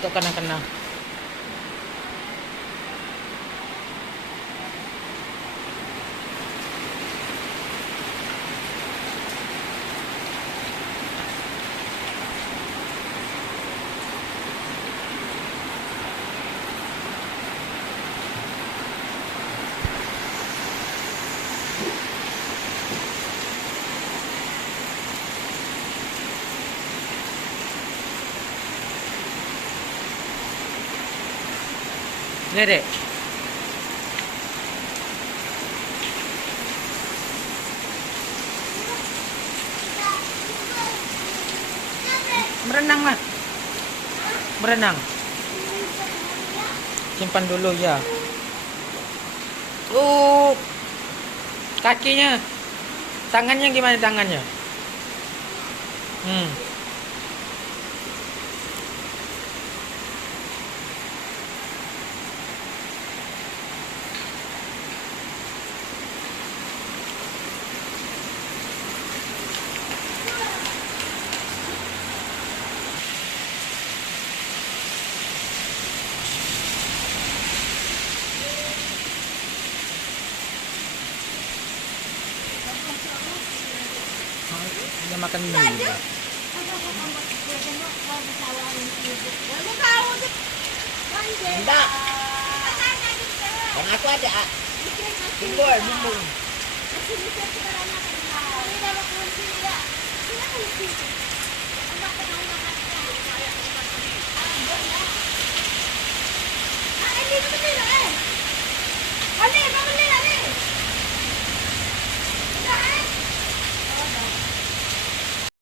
Ito kena-kena. Ni dek. Berenang lah. Berenang. Simpan dulu ya. Kakinya. Tangannya gimana tangannya? Dia makan mie. Enggak. Bang aku ada. Timbul, timbul.